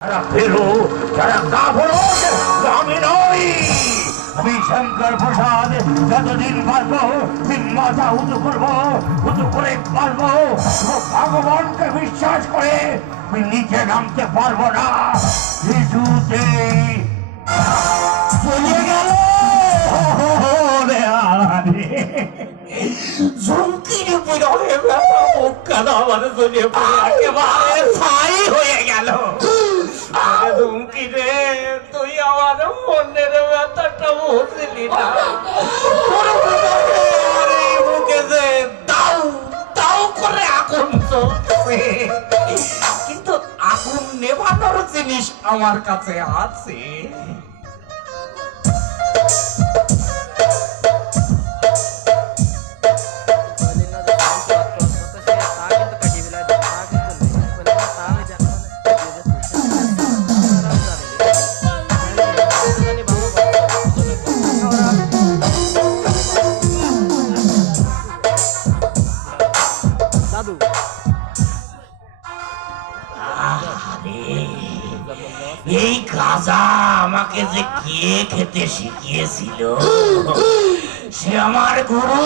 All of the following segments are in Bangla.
আমি শঙ্কর প্রসাদ যতদিন পারবো মাথা উঁচু করবো, উঁচু করে পারবো। ভগবানকে বিশ্বাস করে আমি নিচে নামতে পারবো না। কিছুতেই চলে গেল ঝুঁকির উপরে মুখ কাদা আমার চলে পড়ে একেবারে ছাই হয়ে গেল। ঝুঁকি রে, তুই আমার মনের ব্যথাটা বুঝলি না। মুখে যে দাউ দাউ করে আগুন চলছে, কিন্তু আগুন নেভানোর জিনিস আমার কাছে আছে। এই গাঁজা আমাকে যে কে খেতে শিখিয়েছিল সে আমার গুরু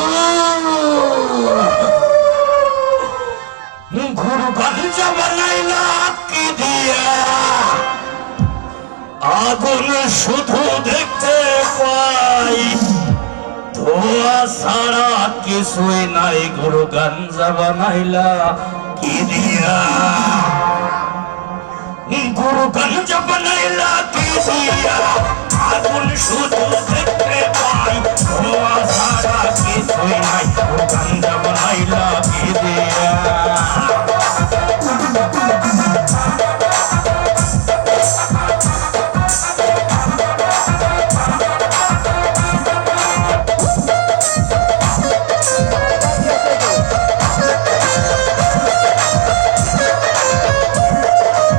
গুরু গাঞ্জা বানাইলা কি দিয়া আগুন শুধু দেখতে পাই, ধোয়া ছাড়া কিছুই নাই। গুরু গাঞ্জা বানাইলা কি দিয়া, গুরু গাঞ্জা বানাইলা কি দিয়া আগুন শুধু দেখতে পাই, ধোয়া ছাড়া কিছুই নাই। গুরু গাঞ্জা বানাইলা কি